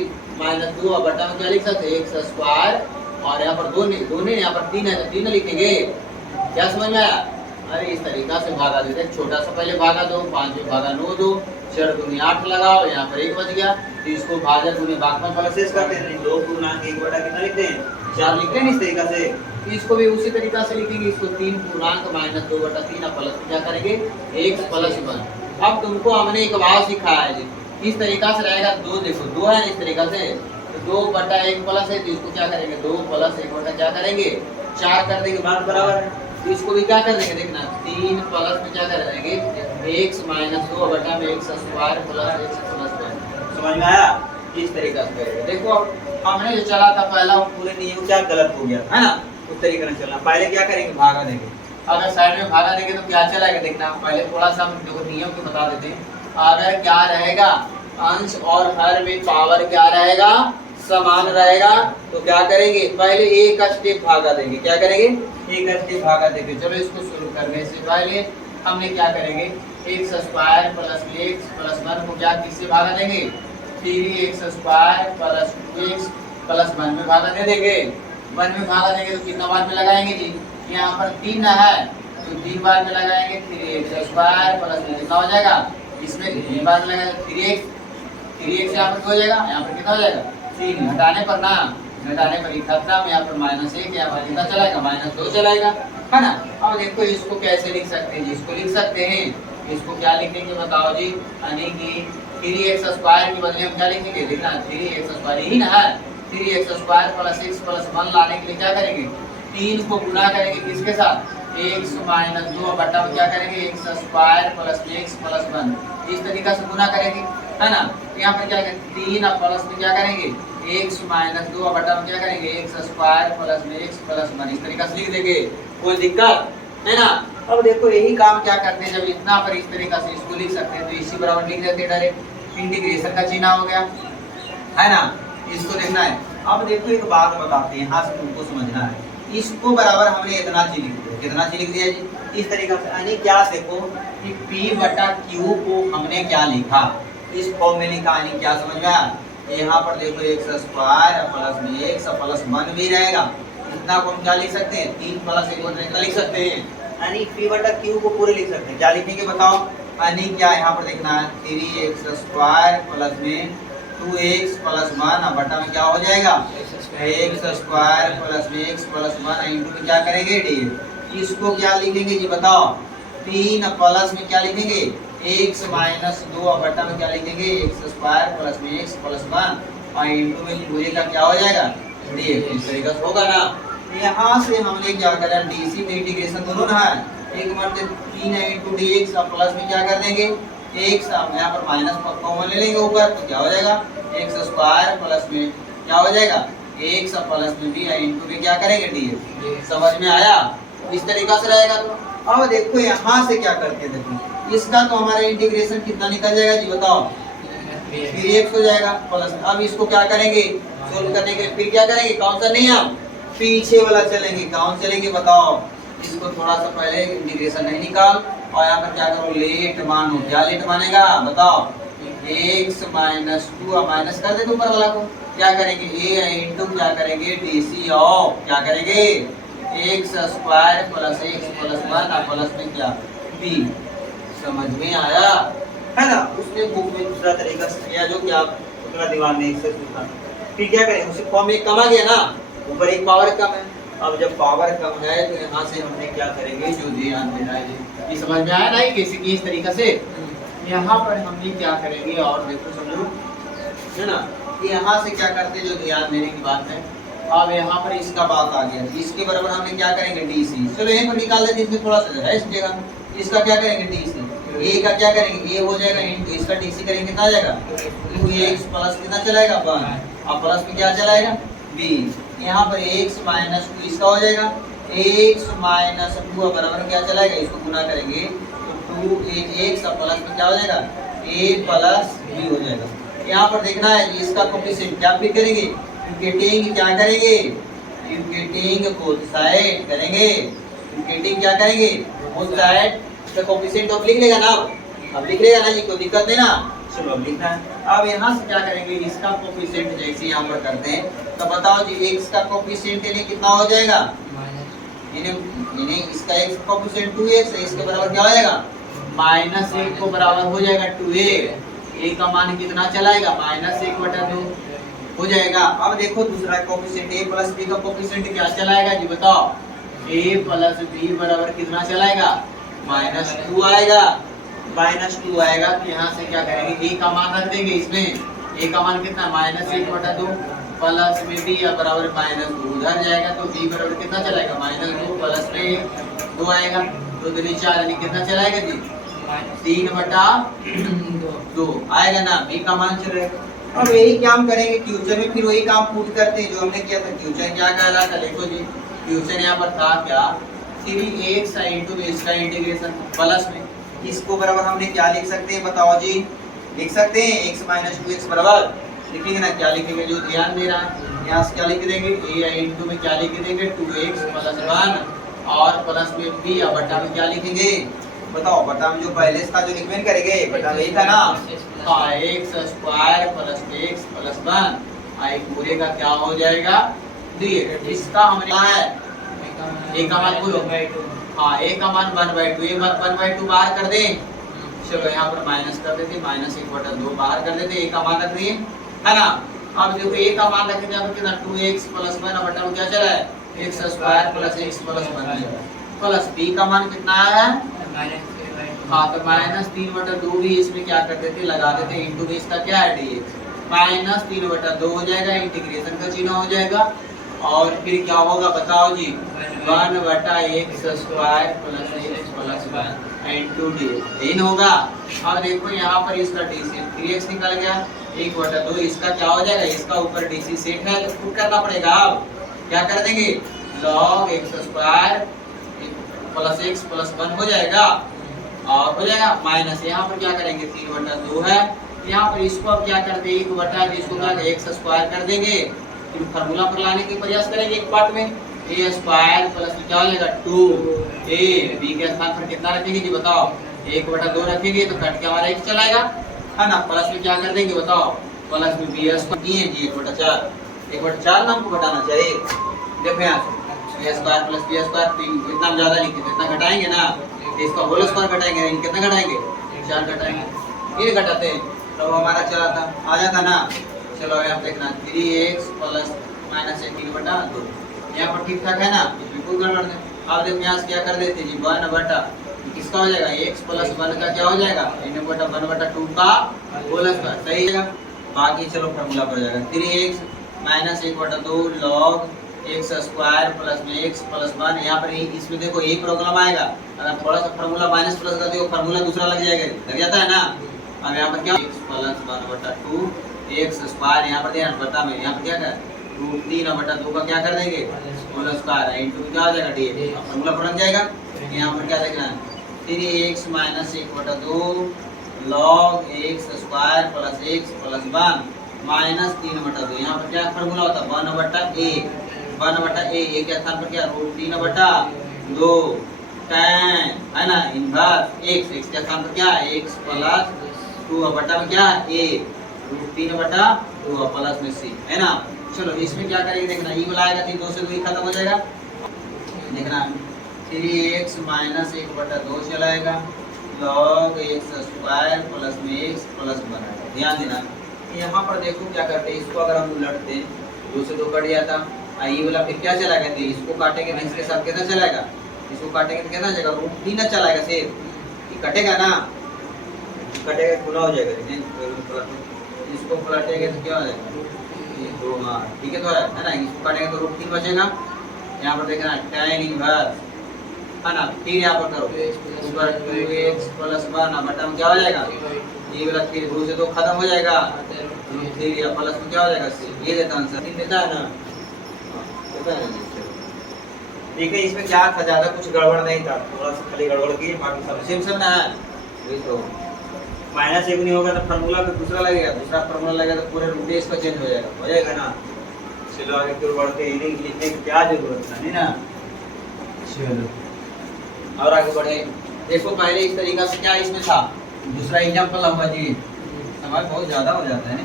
2, और बटा में क्या लिख सकते हैं x², और यहाँ पर 2 नहीं, यहाँ पर 3 है तो 3 लिखेंगे, क्या समझ में आया। अरे इस तरीका से भागा देते, छोटा सा पहले भागा दो, 5 में भागा 9 दो, 4 दूनी 8 लगाओ, यहाँ पर 1 बच गया, तो इसको भाजक गुने भागफल प्लस शेष करते हैं, 2 पूर्णांक 1 बटा कितना लिखते हैं 4 लिखते हैं इस तरीका से। इसको भी उसी तरीका से लिखेंगे, इसको 3 पूर्णांक -2 बटा 3, प्लस क्या करेंगे x प्लस 1। अब तुमको हमने एक बात सिखाया है जी, इस तरीका से रहेगा, 2 देखो 2 है इस तरीका से, तो 2 बटा 1 प्लस है, तो इसको क्या करेंगे 2 प्लस 1 बटा क्या करेंगे 4 कर देंगे, बात बराबर है। तो इसको भी क्या कर देंगे, देखना 3 प्लस में क्या कर देंगे x - 2 बटा में x² प्लस x प्लस 1, समझ में आया। इस तरीका से करेंगे। देखो हमने जो चला था पहला वो पूरे नियम क्या गलत हो गया है ना, उस तरीके से चलना। पहले क्या करेंगे, भागा देंगे, अगर साइड में भागा देंगे तो क्या चलाएगा, देखना पहले थोड़ा सा हम देखो नियम को बता देते हैं। अगर क्या रहेगा, अंश और हर में पावर क्या रहेगा, समान रहेगा, तो क्या करेंगे, पहले एक स्टेप भागा देंगे, क्या करेंगे एक स्टेप भागा देंगे। चलो इसको शुरू करने से पहले हमने क्या करेंगे, x² प्लस x प्लस 1 को क्या किससे भागा देंगे, 3x² प्लस 2x प्लस 1 में भागा दे देंगे। 1 में भागा देंगे तो कितना बार में लगाएंगे जी, यहाँ पर 3 है तो 3 बार में लगाएंगे, 3x² प्लस कितना हो जाएगा, इसमें 3 बार में लगाएंगे 3x यहाँ पर हो जाएगा, यहाँ पर कितना हो जाएगा 3, घटाने पर ना, घटाने पर खत्म, यहाँ पर -1, यहाँ पर कितना चलाएगा -2 चलाएगा। है ना। अब देखो इसको कैसे लिख सकते हैं जी, इसको लिख सकते हैं, इसको क्या लिखेंगे बताओ जी, यानी कि 3x² के बदले हम क्या लिखेंगे, लिखना 3x² यही ना है, 3x² प्लस x प्लस 1 लाने के लिए क्या करेंगे, 3 को गुना करेंगे किसके साथ, x माइनस 2 बटा में क्या करेंगे x² प्लस x प्लस 1, इस तरीका से गुना करेंगे, है ना। यहाँ पर क्या करेंगे 3 अब प्लस में क्या करेंगे x माइनस 2 बटा में क्या करेंगे x² प्लस में x प्लस 1, इस तरीका से लिख देंगे, कोई दिक्कत है ना। अब देखो यही काम क्या करते हैं, जब इतना पर इस तरीका से इसको लिख सकते हैं तो इसी बराबर लिख देते हैं डायरेक्ट, इंटीग्रेशन का चिन्ह हो गया, है ना। इसको देखना है। अब देखो एक बात बताते हैं, यहाँ से तुमको समझना है, इसको बराबर हमने इतना चीज लिख दिया, कितना चीज लिख दिया जी, इस तरीका से, यानी क्या देखो कि P बटा Q को हमने क्या लिखा, इस फॉर्म में लिखा, यानी क्या समझ में आया, यहाँ पर देखो x² प्लस में x प्लस 1 भी रहेगा, इतना को हम क्या लिख सकते हैं 3 प्लस 1 इतना लिख सकते हैं, यानी P बटा Q को पूरे लिख सकते हैं, क्या लिखेंगे बताओ, यानी क्या यहाँ पर देखना है 3x² प्लस में 2x प्लस 1 बटा में क्या हो जाएगा x² प्लस में x प्लस 1 इंटू में क्या करेंगे डी, इसको क्या लिखेंगे जी बताओ, 3 प्लस में क्या लिखेंगे x माइनस 2 बटा में क्या लिखेंगे x² प्लस में x प्लस 1 और इंटू में पूरे का क्या हो जाएगा डी, इस तरीका से होगा ना। यहाँ से हमने क्या करा डीसी में इंटीग्रेशन दोनों ना है, एक मर्ते 3 इंटू dx और प्लस में क्या कर देंगे x, यहाँ पर माइनस कॉमन ले लेंगे ऊपर तो क्या हो जाएगा x² प्लस में क्या हो जाएगा x प्लस में भी इंटू में क्या करेंगे dx, समझ में आया, इस तरीका से रहेगा। तो अब देखो यहाँ से क्या करते हैं, देखो इसका तो हमारा इंटीग्रेशन कितना निकल जाएगा जी बताओ, फिर x हो जाएगा प्लस, अब इसको क्या करेंगे सोल्व करने के लिए फिर क्या करेंगे, कौन सा नहीं हम पीछे वाला चलेंगे, कौन चलेंगे बताओ, इसको थोड़ा सा पहले इंटीग्रेशन नहीं निकाल और यहाँ पर क्या करो लेट मानो, क्या लेट मानेगा बताओ, x माइनस 2 माइनस कर दे ऊपर वाला को, क्या करेंगे a इंटू क्या करेंगे डीसी ऑफ क्या करेंगे x² plus x plus 1 plus में क्या b, समझ में आया है ना। उसने बुक में दूसरा तरीका से किया जो कि आप उतना दिमाग नहीं से सोचना, फिर क्या करेंगे उसे फॉर्म में कम आ गया ना, ऊपर एक पावर कम है, अब जब पावर कम है तो यहाँ से हमने क्या करेंगे जो ध्यान देना है, ये समझ में आया ना कैसे की इस तरीका से, यहाँ पर हमने क्या करेंगे और देखो समझो है ना, यहाँ से क्या करते जो ध्यान देने की बात है। अब यहाँ पर इसका बात आ गया, इसके बराबर हमने क्या करेंगे डीसी, चलो यहीं पर निकाल देते, इसमें थोड़ा सा है इस जगह, इसका क्या करेंगे डीसी, ए का क्या करेंगे ए हो जाएगा इंटू इसका डीसी करेंगे कितना आ जाएगा 2x प्लस कितना चलाएगा 1 और प्लस में क्या चलाएगा b, यहाँ पर x माइनस 2 इसका हो जाएगा x माइनस 2 बराबर क्या चलाएगा, इसको गुना करेंगे तो 2x प्लस में क्या हो जाएगा a प्लस b हो जाएगा। यहाँ पर देखना है इसका कोफिशिएंट क्या फिर करेंगे, इंटीग्रेटिंग क्या करेंगे, इंटीग्रेटिंग बोथ साइड करेंगे, इंटीग्रेटिंग क्या करेंगे बोथ साइड, इसका कोफिशिएंट अब लिख लेगा ना, अब लिख लेगा ना जी, कोई दिक्कत नहीं ना, चलो अब लिखना है। अब यहाँ से क्या करेंगे इसका कोफिशिएंट जैसे यहाँ पर करते हैं तो बताओ जी x का कोफिशिएंट यानी कितना हो जाएगा, यानी इसका x का कोफिशिएंट 2x है, इसके बराबर क्या हो जाएगा -1 को बराबर हो जाएगा 2a, a का मान कितना चलाएगा -1/2 हो जाएगा। अब देखो दूसरा कोफिशिएंट a प्लस b का कोफिशिएंट क्या चलाएगा जी बताओ, a प्लस b बराबर कितना चलाएगा -2 आएगा, -2 आएगा तो यहाँ से क्या करेंगे a का मान रख देंगे, इसमें a का मान कितना -1/2 प्लस में b बराबर -2 उधर जाएगा तो b बराबर कितना चलाएगा -2 प्लस में 2 आएगा, 2 दूनी 4 यानी कितना चलाएगा जी 3/2 आएगा ना, b का मान चलेगा। अब यही काम करेंगे क्वेश्चन में, फिर वही काम पुट करते हैं जो हमने किया था, क्वेश्चन क्या कह रहा था देखो जी, क्वेश्चन यहाँ पर था क्या 3x इंटू इसका इंटीग्रेशन प्लस में इसको बराबर हमने क्या लिख सकते हैं बताओ जी, लिख सकते हैं x माइनस 2x बराबर लिखेंगे ना, क्या लिखेंगे जो ध्यान दे रहा है, यहाँ से क्या लिख देंगे a इंटू में क्या लिख देंगे 2x प्लस 1 और प्लस में b और बटा में क्या लिखेंगे बताओ, बटा में जो पहले इसका जो लिखमेंट करेंगे बटा में था ना x² प्लस x प्लस 1 आई पूरे का क्या हो जाएगा डी, इसका हमने है a का मान बोलो, हाँ a का मान 1/2, ये 1/2 बाहर कर दें, चलो यहाँ पर माइनस कर देते, -1/2 बाहर कर देते, a का मान रख दिए है ना। अब देखो a का मान रखते हैं कितना 2x प्लस 1 बटा में क्या चला है x² plus x plus 1, plus B का मान कितना आया है, हाँ तो -3/2 भी इसमें क्या कर देते, लगा देते, इंटू में इसका क्या है dx, -3/2 हो जाएगा, इंटीग्रेशन का चिन्ह हो जाएगा, और फिर क्या होगा बताओ जी, 1/x² plus x plus 1 into dx, यही ना होगा। अब देखो यहाँ पर इसका dc 3x निकल गया, 1/2 इसका क्या हो जाएगा, इसका ऊपर dc सेट है तो पुट करना पड़ेगा। अब क्या कर देंगे, log x² plus x plus 1 हो जाएगा, और हो जाएगा माइनस यहाँ पर क्या करेंगे 3/2 है, यहाँ पर इसको अब क्या कर दे 1/2 इसको क्या x² कर देंगे, फिर फार्मूला पर लाने के प्रयास करेंगे एक पार्ट में, a² प्लस क्या हो जाएगा 2a, b के स्थान पर कितना रखेंगे जी बताओ, 1/2 रखेंगे तो कट के हमारा x चलाएगा है ना, प्लस में क्या कर देंगे बताओ, प्लस में b² दिए जी 1/4 ना हमको घटाना चाहिए, देखो यहाँ से a² प्लस b² इतना ज्यादा लिखे तो इतना घटाएंगे ना, इसका होल स्क्वायर घटाएंगे, कितना घटाएंगे 4 घटाएंगे, ये घटाते हैं तो हमारा चला था आ जाता ना। चलो यहाँ देखना 3x प्लस माइनस 3/2 यहाँ पर ठीक ठाक है ना, बिल्कुल गड़बड़ है। अब देखो यहाँ से क्या कर देते जी 1/, किसका हो जाएगा x प्लस 1 का क्या हो जाएगा 1/2 का होल स्क्वायर, सही है। बाकी चलो फार्मूला पर जाएगा 3x minus 1/2 log x² plus में x प्लस 1, यहाँ पर इसमें देखो यही प्रॉब्लम आएगा, अगर थोड़ा सा फार्मूला माइनस प्लस कर दो फार्मूला दूसरा लग जाएगा, लग जाता है ना। अब यहाँ पर क्या x प्लस 1/2 x² यहाँ पर ध्यान बता में यहाँ पर क्या कर √3/2 का क्या कर देंगे होल स्क्वायर इंटू क्या हो जाएगा dx, फार्मूला पर लग जाएगा। यहाँ पर क्या देखना है 3x minus 1/2 log x² plus x plus 1 minus 3/2, यहाँ पर क्या फार्मूला होता है 1/a एक के स्थान पर क्या √3/2 tan है ना, इनवर्स x के स्थान पर क्या x प्लस 2 बटा में क्या a √3/2 प्लस में c है ना। चलो इसमें क्या करेंगे देखना, ये वाला आएगा 2 से 2 खत्म हो जाएगा, देखना 3x माइनस 1/2 चलाएगा log x² प्लस में x प्लस 1 आएगा। ध्यान देना यहाँ पर देखो क्या करते हैं, इसको अगर हम उलटते 2 से 2 कट जाता, ये वाला फिर क्या चलाएगा, इसको काटेंगे ना इसके साथ कितना चलाएगा, इसको काटेंगे तो कितना जाएगा √3 चलाएगा, सिर्फ ये कटेगा ना, कटेगा खुला हो जाएगा, इसको पलटेंगे तो क्या हो जाएगा ये 2, हाँ ठीक है तो है ना, इसको काटेंगे तो √3 बचेगा। यहाँ पर देखना tan इनवर्स है ना, फिर यहाँ पर करो ऊपर 2x प्लस 1 बटा में क्या हो जाएगा, ये वाला फिर 2 से 2 खत्म हो जाएगा, फिर या प्लस में क्या हो जाएगा, ये देता आंसर 3 देता है ना, ठीक है। इसमें क्या था, ज्यादा कुछ गड़बड़ नहीं था, थोड़ा सा खाली गड़बड़ की, बाकी सब सेम सेम ना है। तो -1 नहीं होगा तो फार्मूला पे दूसरा लगेगा, दूसरा फार्मूला लगेगा तो पूरे रूट इसका चेंज हो जाएगा ना। चलो आगे फिर बढ़ते हैं, इन्हें लिखने की क्या जरूरत है ना। चलो और आगे बढ़े, देखो पहले इस तरीका से क्या इसमें था, दूसरा एग्जांपल होगा जी, समय बहुत ज्यादा हो जाता है,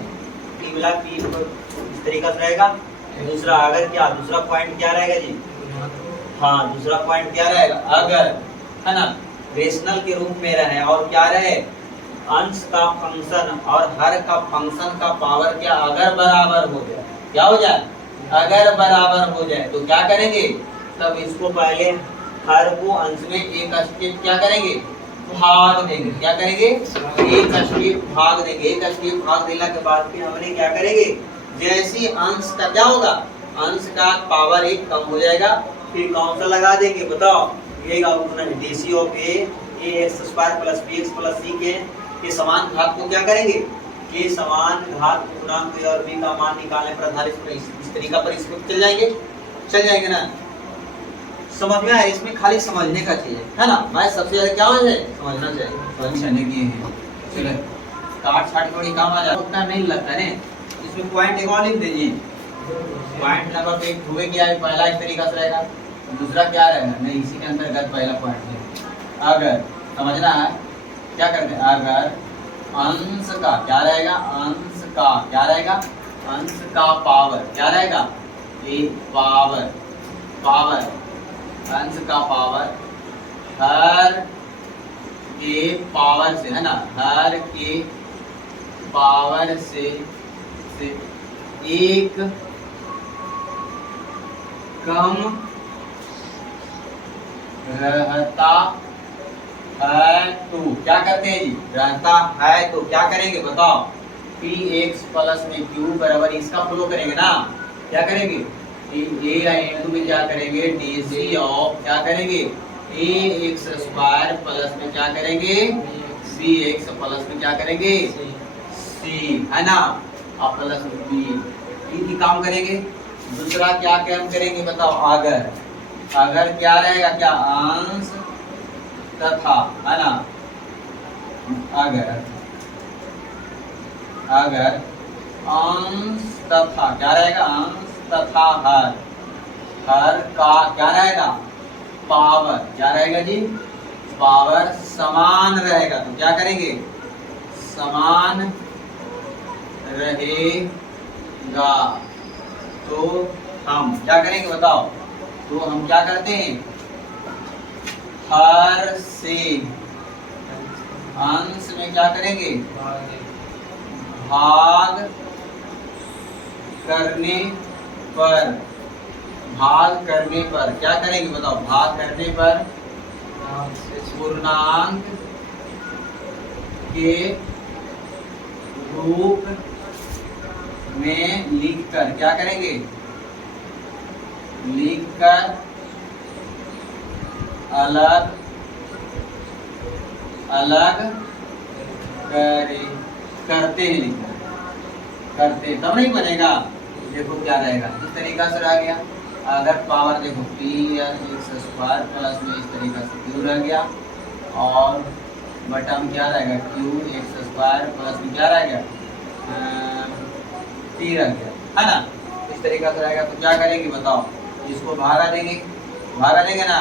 पी वाला पी इस तरीका से रहेगा, दूसरा अगर क्या, दूसरा पॉइंट क्या रहेगा जी, हाँ दूसरा पॉइंट क्या रहेगा, अगर है ना रेशनल के रूप में रहे और क्या रहे अंश का फंक्शन और हर का फंक्शन का पावर क्या अगर बराबर हो जाए, क्या हो जाए अगर बराबर हो जाए तो क्या करेंगे, तब इसको पहले हर को अंश में एक स्टेप क्या करेंगे भाग देंगे, क्या करेंगे एक स्टेप भाग देंगे, एक स्टेप भाग देने के बाद फिर हमने क्या करेंगे, जैसे अंश का क्या होगा, अंश का पावर 1 कम हो जाएगा, फिर कौन सा लगा देंगे बताओ, ये DC of a x² plus bx plus c के समान घात को क्या करेंगे, के समान घात पूर्णांक a और b का मान निकालने पर आधारित इस तरीका पर इसको चल जाएंगे ना। समझ में आया, इसमें खाली समझने का चाहिए है ना भाई, सबसे ज्यादा क्या है समझना चाहिए, समझने की है। चलो काट छाट के बड़ी काम आ जाए, उतना नहीं लगता ने, इसमें पॉइंट एक और लिख दीजिए, पॉइंट नंबर 1 हुए क्या है, पहला इस तरीका से रहेगा, दूसरा क्या रहेगा नहीं इसी के अंतर्गत पहला पॉइंट है, अगर समझना है क्या करते हैं, अगर अंश का क्या रहेगा, अंश का क्या रहेगा, अंश का पावर क्या रहेगा, पावर अंश का पावर हर के पावर से है ना, हर के पावर से एक कम रहता है तो क्या करते हैं जी, रहता है तो क्या करेंगे बताओ, पी एक्स प्लस में क्यू बराबर इसका फ्लो करेंगे ना, क्या करेंगे ए इंटू में क्या करेंगे डी सी ऑफ क्या करेंगे ए एक्स स्क्वायर प्लस में क्या करेंगे बी एक्स प्लस में क्या करेंगे सी, है ना, और प्लस बी, ये काम करेंगे। दूसरा क्या काम करेंगे बताओ, अगर अगर क्या रहेगा, क्या अंश तथा, है ना, अगर अगर अंश तथा क्या रहेगा, अंश तथा हर का क्या रहेगा पावर, क्या रहेगा जी पावर समान रहेगा, तो क्या करेंगे समान रहेगा, तो हम क्या करेंगे बताओ, तो हम क्या करते हैं हर से अंश में क्या करेंगे भाग करने पर, भाग करने पर क्या करेंगे बताओ, भाग करने पर पूर्णांक के रूप में लिखकर क्या करेंगे, लिखकर अलग अलग करते हैं, लिखकर करते तब नहीं बनेगा। देखो क्या रहेगा, इस तरीका से रह गया, अगर पावर देखो पी एक्स स्क्वायर प्लस में इस तरीका से क्यू रह गया, और बटा में क्या रहेगा क्यू एक्स स्क्वायर प्लस में क्या रह गया टी रह गया, है ना, इस तरीका से रहेगा। तो क्या करेंगे बताओ, इसको भागा देंगे ना,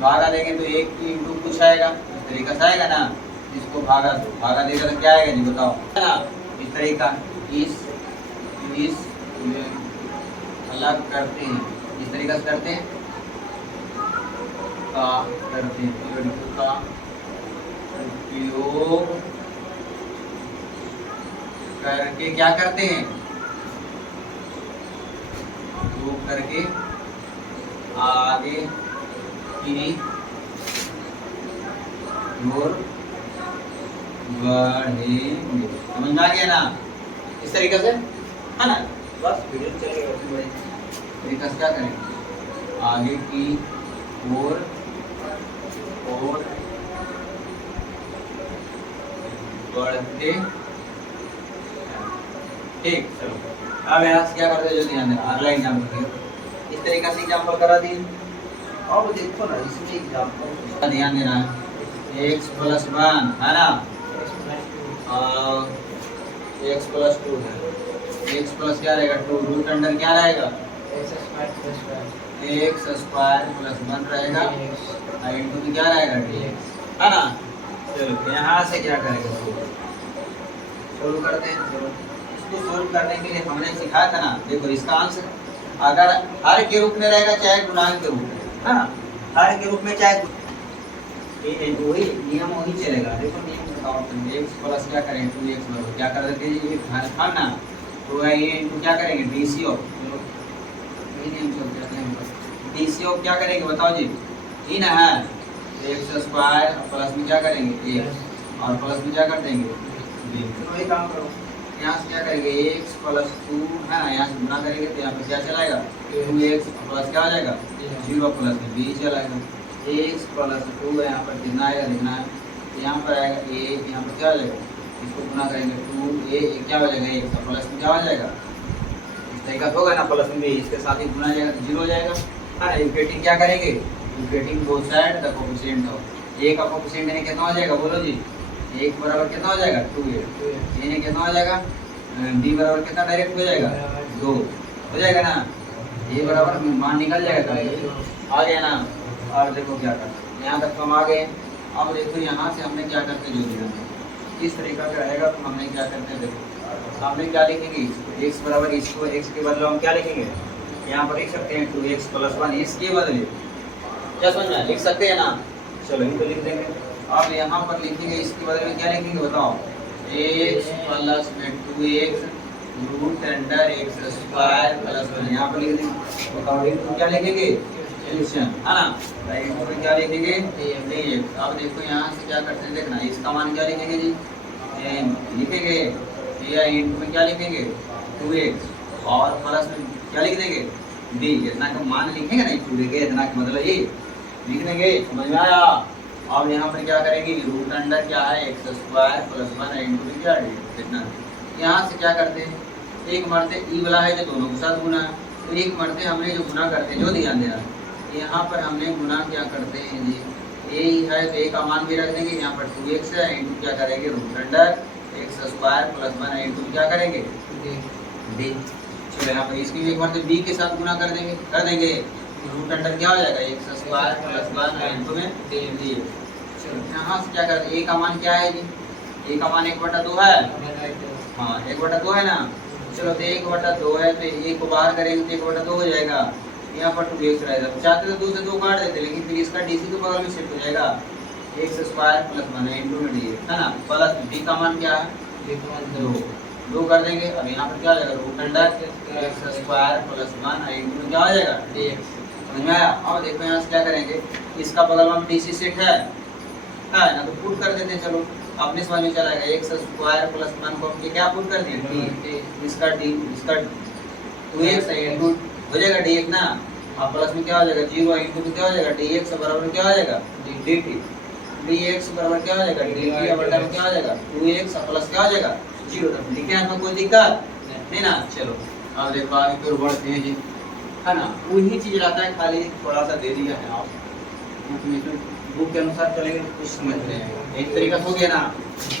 भागा देंगे तो एक इंटू कुछ आएगा, इस तरीका से आएगा ना, इसको भागा देगा तो क्या आएगा जी बताओ, है ना, इस तरीका इस अलग करते हैं, इस तरीका से करते हैं का करते हैं, का उपयोग करके क्या करते हैं, उपयोग करके आगे की ओर बढ़ेंगे, समझ में आ गया ना, इस तरीके से, है ना, बस वीडियो चलेगा तरीका से क्या करेंगे आगे की ओर बढ़ते, ठीक, चलो अब यहाँ से क्या करते हैं, जो ध्यान देना, अगला एग्जाम्पल इस तरीका से एग्जाम्पल करा दिए। अब देखो ना इसमें एग्जाम्पल ध्यान देना है, एक्स प्लस वन है ना, एक्स प्लस टू है, एक्स प्लस क्या रहेगा टू, रूट अंडर क्या रहेगा एक्स स्क्वायर प्लस वन रहेगा, इंटू में क्या रहेगा है ना। चलो यहाँ से क्या करेंगे, सोल्व करते हैं। इसको सोल्व करने के लिए हमने सिखाया था ना, देखो इसका आंसर अगर हर के रूप में रहेगा चाहे गुणांक के रूप में, है ना, हर के रूप में चाहे वही नियम वही चलेगा। देखो नियम बताओ, एक्स प्लस क्या करेंगे टू एक्स बराबर क्या कर देते हैं, ये था ना, तो ये इनटू क्या करेंगे डीसी ऑफ, यही नियम चल जाते हैं, डीसी ऑफ क्या करेंगे बताओ जी, तीन है एक्स स्क्वायर प्लस में क्या करेंगे एक और प्लस में क्या कर देंगे बी, तो वही काम करो। यहाँ से क्या करेंगे एक्स प्लस टू है ना, यहाँ से गुना करेंगे तो यहाँ पे क्या चलाएगा टू एक्स प्लस क्या आ जाएगा जीरो प्लस में बी चलाएगा, एक्स प्लस टू यहाँ पर कितना आएगा लिखना है, यहाँ पर आएगा ए, यहाँ पर क्या आ जाएगा, इसको गुना करेंगे टू ए क्या हो जाएगा एक प्लस में क्या हो जाएगा, इस तरीका होगा ना, प्लस में भी इसके साथ ही गुना जाएगा तो जीरो हो जाएगा, है ना। इक्वेटिंग क्या करेंगे, equating both side the coefficient of a का कोएफिशिएंट यानी कितना हो जाएगा बोलो जी, एक बराबर कितना हो जाएगा टू ए, यानी कितना हो जाएगा बी बराबर कितना डायरेक्ट हो जाएगा दो हो जाएगा ना, ए बराबर मान निकल जाएगा आ गया ना। और देखो क्या करते यहाँ तक हम आ गए। अब देखो यहाँ से हमने क्या करते जो दिया इस तरीका का रहेगा, तो हमने क्या करते हैं देखो सामने क्या लिखेंगे, एक्स बराबर इसको एक्स के बदले हम क्या लिखेंगे, यहाँ पर लिख सकते हैं टू एक्स प्लस वन, इसके बदले क्या समझ में लिख सकते हैं ना, चलो इनको लिख देंगे। अब यहाँ पर लिखेंगे इसके बदले में क्या लिखेंगे बताओ, एक्स प्लस में two X root under X square plus one, यहाँ पर लिख देंगे। बताओ क्या लिखेंगे सोल्यूशन है ना। राइट में क्या लिखेंगे dx। अब देखो यहाँ से क्या करते हैं देखना, इसका मान क्या लिखेंगे जी, लिखेंगे या इंटू में क्या लिखेंगे 2x और प्लस में क्या लिख देंगे d। इतना का मान लिखेंगे नहीं पूरे के, इतना का मतलब ये लिख देंगे, समझ में आया। अब यहाँ पर क्या करेंगे, रूट अंडर क्या है एक्स स्क्वायर प्लस 1 इंटू क्या dx इतना। यहाँ से क्या करते हैं, एक मरते ई वाला है जो दोनों के साथ गुना है, तो एक मरते हमने जो गुना करते हैं, जो ध्यान देना यहाँ पर हमने गुना क्या करते हैं जी, ए है तो ए का मान भी रख देंगे, यहाँ पर 2x है इंटू क्या करेंगे root under X square plus 1 into क्या करेंगे d। चलो यहाँ पर इसकी भी एक बार b के साथ गुना कर देंगे रूट अंडर क्या हो जाएगा एक्स स्क्वायर प्लस 1 इंटू में d। चलो यहाँ से क्या करते हैं, a का मान क्या है जी, a का मान 1/2 है, हाँ 1/2 है ना। चलो तो 1/2 है तो a को बाहर करेंगे तो 1/2 हो जाएगा, यहाँ पर 2x रहेगा, चाहते तो 2 से 2 काट देते, लेकिन फिर इसका dc तो बगल में शिफ्ट हो जाएगा एक्स स्क्वायर प्लस 1 इंटू में d है ना। प्लस b का मान क्या है 2 कर देंगे। अब यहाँ पर क्या हो जाएगा root under X square plus 1 into में क्या हो जाएगा dx। समझ में आया। अब देखो यहाँ से क्या करेंगे, इसका बगल में dc सेट है ना, तो पुट कर देते हैं। चलो अपने समझ में चला गया, एक्स स्क्वायर प्लस 1 को ये क्या पुट कर दिए d, इसका 2x है इंटू हो जाएगा dx ना। अब प्लस में क्या हो जाएगा 0 इंटू में क्या हो जाएगा dx बराबर क्या हो जाएगा dt, dx बराबर क्या हो जाएगा dt बटा में क्या हो जाएगा 2x प्लस क्या हो जाएगा 0। तक लिखे हैं, कोई दिक्कत नहीं ना। चलो अब देखो आगे फिर बढ़ते हैं जी, है ना, वही चीज रहता है, खाली थोड़ा सा दे दिया है आप बुक के अनुसार चलेंगे तो कुछ समझ रहे हैं। एक तरीका हो गया ना,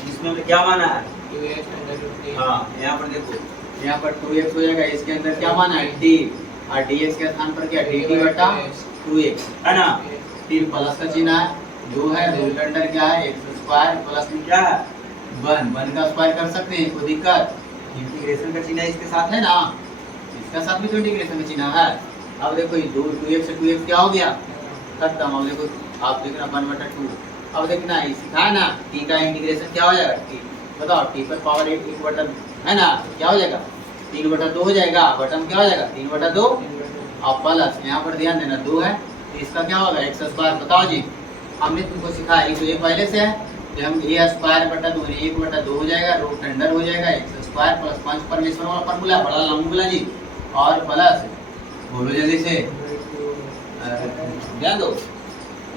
इसमें क्या माना है, हाँ यहाँ पर देखो, यहाँ पर 2x हो जाएगा, इसके अंदर क्या माना है d, और dx के स्थान पर क्या dt बटा 2x है ना। फिर प्लस का चिन्ह है, 2 है, रूट अंडर क्या है एक्स स्क्वायर प्लस में क्या है 1 का स्क्वायर कर सकते हैं, कोई दिक्कत। इंटीग्रेशन का चिन्ह इसके साथ है ना, इसका साथ भी तो इंटीग्रेशन का चिन्ह है। अब देखो ये 2x से 2x क्या हो गया खत्म। अब देखो आप देखना 1/2। अब देखना इसका है ना t का इंटीग्रेशन क्या हो जाएगा t, बताओ t पर पावर 8 1 है ना, क्या हो जाएगा 3/2 हो जाएगा, बटन क्या हो जाएगा 3/2। अब प्लस यहाँ पर ध्यान देना 2 है तो इसका क्या होगा एक्स स्क्वायर। बताओ जी हमने तुमको सिखाया तो ये पहले से है, तो हम a स्क्वायर बटा 2 1/2 हो जाएगा, रूट अंडर हो जाएगा एक्स स्क्वायर प्लस 5 परमेश्वर वाला फॉर्मूला बड़ा लंबा जी, और प्लस बोलो जल्दी से ध्यान दो,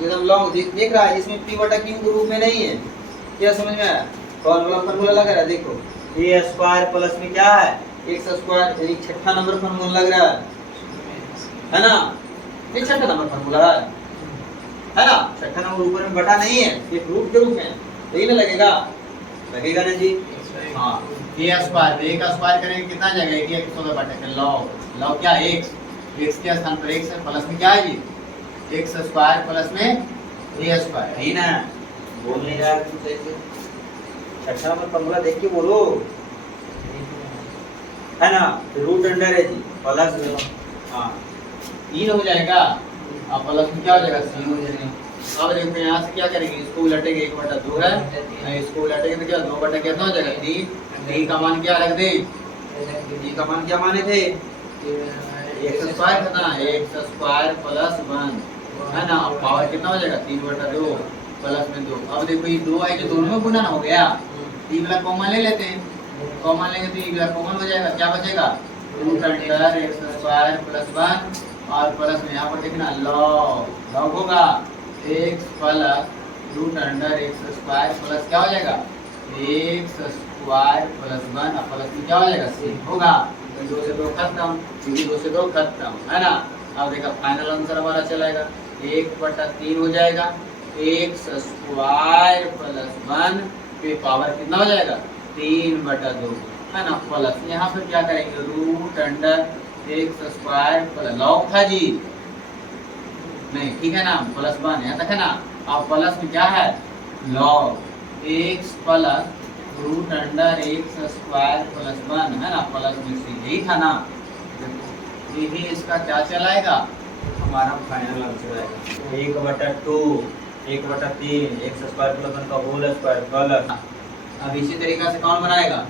एकदम लॉन्ग देख रहा है, इसमें p बटा q के रूप में नहीं है, क्या समझ में आया। फॉर्मूला लग रहा है, देखो a स्क्वायर प्लस में क्या है एक्स स्क्वायर, यानी छठा नंबर फॉर्मूला लग रहा है ना, ये छठा नंबर फॉर्मूला है ना, छठा नंबर ऊपर में बटा नहीं है, ये रूट के रूप में यही ना लगेगा, लगेगा ना जी। हाँ a स्क्वायर, a का स्क्वायर करेंगे कितना आ जाएगा 1 होगा बटा लॉग क्या x, x के स्थान पर x है, प्लस में क्या है जी एक्स स्क्वायर प्लस में a स्क्वायर है ना। बोलने जा रहे थे छठा नंबर फॉर्मूला देख के बोलो, है ना, रूट अंडर है जी प्लस हाँ 3 हो जाएगा, अब प्लस में क्या हो जाएगा 3 हो जाएगा। अब देखो यहाँ से क्या करेंगे, इसको उलटेंगे 1/2 है, इसको उलटेंगे तो क्या 2 कितना हो जाएगा 3 का मान क्या रख दें, d का मान क्या माने थे एक्स स्क्वायर था ना, एक्स स्क्वायर प्लस 1 है ना। अब पावर कितना हो जाएगा 3/2 प्लस में 2। अब देखो ये 2 है जो दोनों में गुना हो गया, ये वाला कॉमन ले लेते हैं, कॉमन लेंगे तो ये वाला कॉमन हो जाएगा, क्या बचेगा root under X square plus 1 और प्लस में यहाँ पर देखना लॉग होगा X plus root under X square plus क्या हो जाएगा एक्स स्क्वायर प्लस 1 और प्लस में क्या हो जाएगा c होगा, 2 से 2 खत्म, 2 से 2 खत्म है ना। अब देखा फाइनल आंसर हमारा चलेगा 1/3 हो जाएगा एक्स स्क्वायर प्लस 1 पे पावर कितना हो जाएगा 3/2 है ना, प्लस यहाँ पर क्या करेंगे root under X square plus log था जी नहीं, ठीक है ना, प्लस 1 यहाँ तक है ना। अब प्लस में क्या है log X plus root under X square plus 1 है ना, प्लस में c यही था ना, यही इसका क्या चलाएगा हमारा फाइनल आंसर आएगा 1/3 एक्स स्क्वायर प्लस 1 का होल स्क्वायर प्लस। अब इसी तरीका से कौन बनाएगा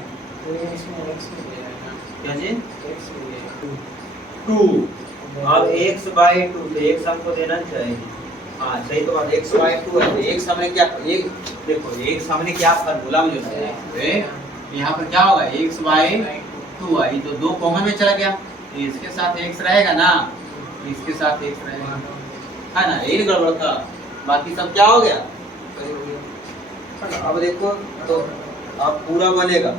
क्या जी 2 अब x बाई 2 तो x हमको देना चाहिए। हाँ सही तो बात, x बाई 2 है तो x हमने क्या, एक देखो x हमने क्या फार्मूला में जो है यहाँ पर क्या होगा x बाई 2 आई तो 2 कॉमन में चला गया तो इसके साथ x रहेगा ना, इसके साथ x रहेगा है ना, यही गड़बड़ था, बाकी सब क्या हो गया। अब देखो तो अब पूरा बनेगा